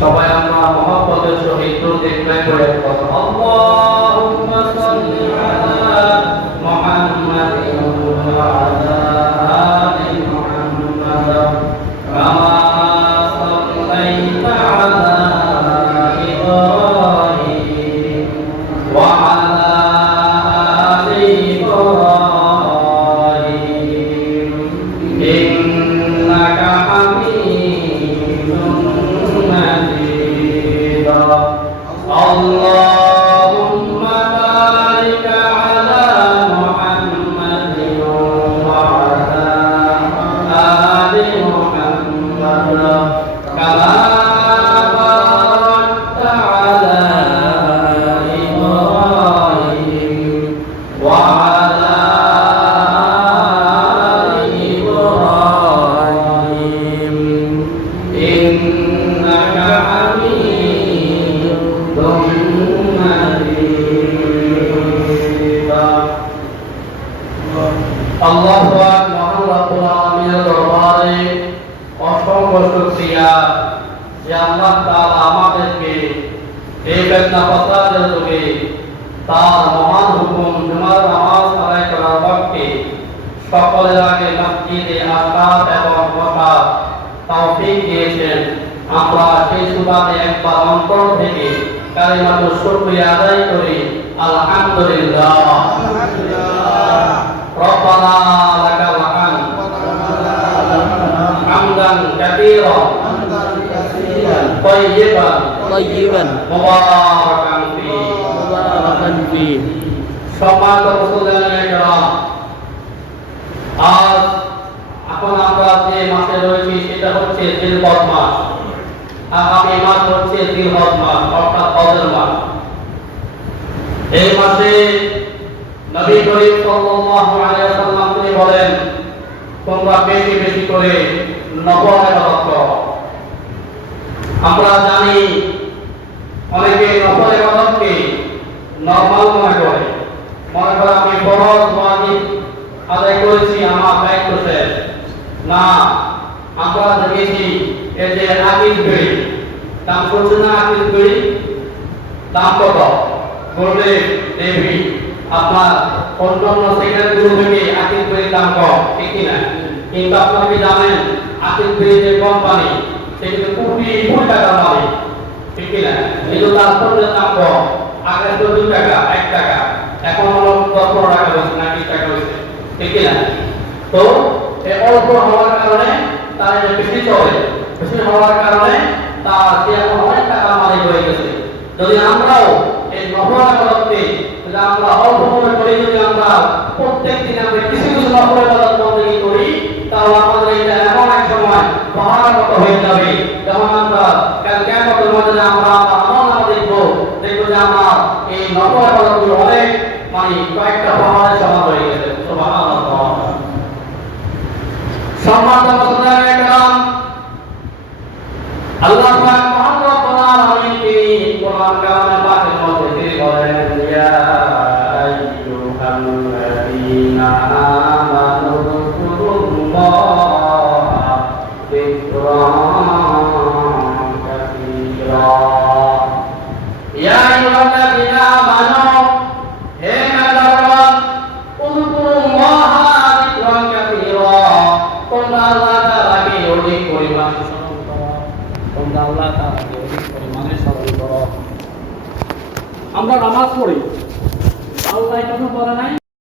সবাই আমরা মহব্বতের সহিত দেখবেন করে আল্লাহুম্মা সাল্লি আলা মুহাম্মাদিন ওয়া আলা আলি মুহাম্মাদ কামা সাল্লাইতা আলা ইব্রাহিম ওয়া আলা আলি ইব্রাহিম ইন্নাকা হামিদুম মাজিদ اللهم بارك على محمد وعلى آل محمد كما باركت على إبراهيم وعلى آل إبراهيم إنك حميد আল্লাহ পাক মহান রব্বুল আলামিনের দরবারে অসংখ্য শুকরিয়া যে আল্লাহ তাআলা আমাদেরকে এই বেদনা ফসাদের যুগে তার মহান হুকুম জুমার নামাজ আদায় করার পক্ষে সকলের আগে মসজিদে আসার এবং বসার তৌফিক দিয়েছেন। আমরা সেই সুবাদে একবার অন্তর থেকে কালিমাতুশ শুকরিয়া আদায় করি আলহামদুলিল্লাহ। ربنا لك الحمد حمدا كثيرا طيبا مباركا فيه সম্মানিত মুসলমানের কেরাম, আজ এখন আমরা যে মাসে রয়েছি সেটা হচ্ছে জিলহজ মাস। আগামী মাস হচ্ছে জিলহজ মাস অর্থাৎ হজের মাস। এই মাসে নবী করিম সাল্লাল্লাহু আলাইহি ওয়াসাল্লাম তিনি বলেন, তোমরা বেশি বেশি করে নফল ইবাদত করো। আমরা জানি অনেকে নফল ইবাদতকে নরমাল মনে করে, আমি ফরজ ওয়াজিব আদায় করেছি, আমার দায়িত্ব শেষ। না, আমরা দেখেছি এই যে আকিস বিড়ি দাম করছে না, আকিস বিড়ি দাম কত বললে দেখবি আপনার অন্যান্য সেক্টরগুলো থেকে আকিস বিড়ির দাম কম, ঠিক কিনা? কিন্তু আপনারা কি জানেন আকিস বিড়ির যে কোম্পানি সেগুলো কোটি কোটি টাকা মালিক, ঠিক কিনা? এই জন্য তার পণ্যের দাম কম। আগে তো 2 টাকা 1 টাকা, এখন হলো 10-15 টাকা হয়েছে না 20 টাকা হয়েছে, ঠিক কিনা? তো এই অল্প হওয়ার কারণে তার বেশি চলে, বেশি হওয়ার কারণে তার সে এখন অনেক টাকা মালিক হয়ে গেছে। যদি আমরাও এই নফল ইবাদতকে যদি আমরা অল্প মনে করি, যদি আমরা প্রত্যেক দিন আমরা কিছু কিছু নফল ইবাদত বন্দেগী করি, তাহলে আমাদের এটা এমন এক সময় পাহাড়ের মতো হয়ে যাবে, যখন আমরা কিয়ামতের ময়দানে আমরা